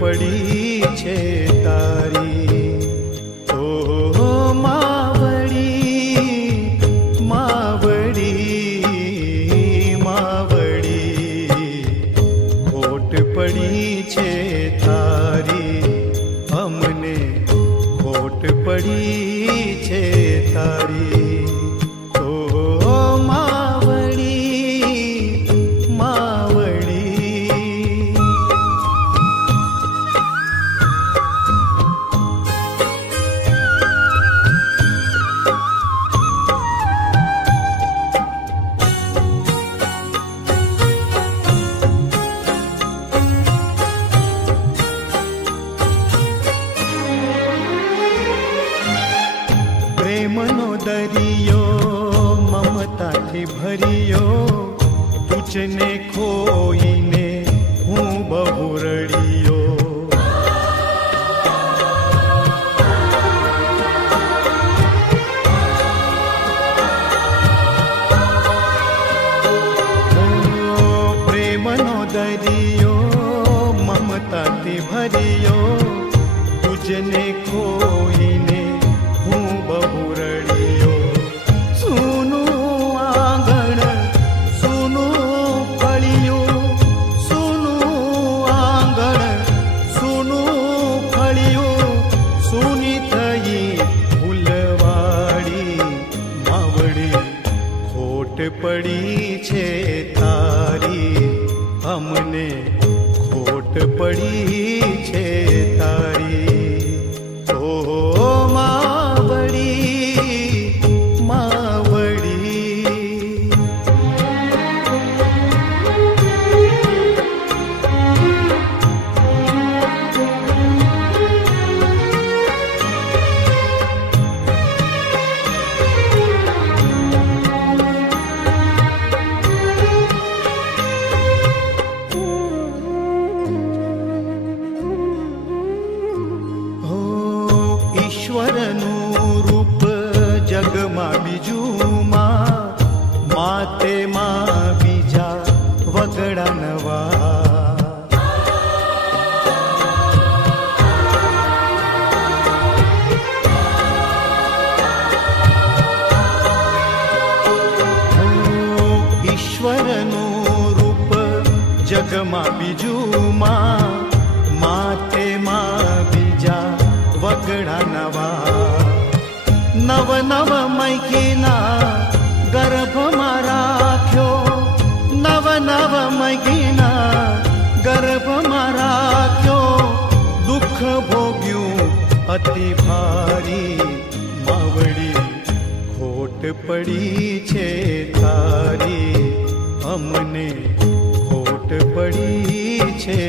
પડી છે તારી. ઓ માવડી માવડી માવડી, ખોટ પડી છે તારી, અમને ખોટ પડી છે તારી. પ્રેમનો દરિયો મમતાથી ભર્યો, તુજને ખોઈને હું બહુ રડ્યો. પ્રેમનો દરિયો મમતાથી ભર્યો, તુજને ખોઈને હું બહુ રડ્યો. સૂનું આંગણ સૂનું ફળિયું, સૂનું આંગણ સૂનું ફળિયું, સૂની થઈ ફૂલવાડી. માવડી ખોટ પડી છે તારી, અમને ખોટ પડી છે તારી. ઈશ્વરનું રૂપ જગમાં બીજું માં, માતે માં બીજા વગડા નવા. ઈશ્વરનું રૂપ જગમાં બીજું માં, માતે માં બીજા વગડા નવા. નવ નવ મૈકીના ગર્ભમાં રાખ્યો, નવ નવ મૈકીના ગર્ભમાં રાખ્યો, દુઃખ ભોગ્યું અતિ ભારી. માવડી ખોટ પડી છે તારી, અમને ખોટ પડી છે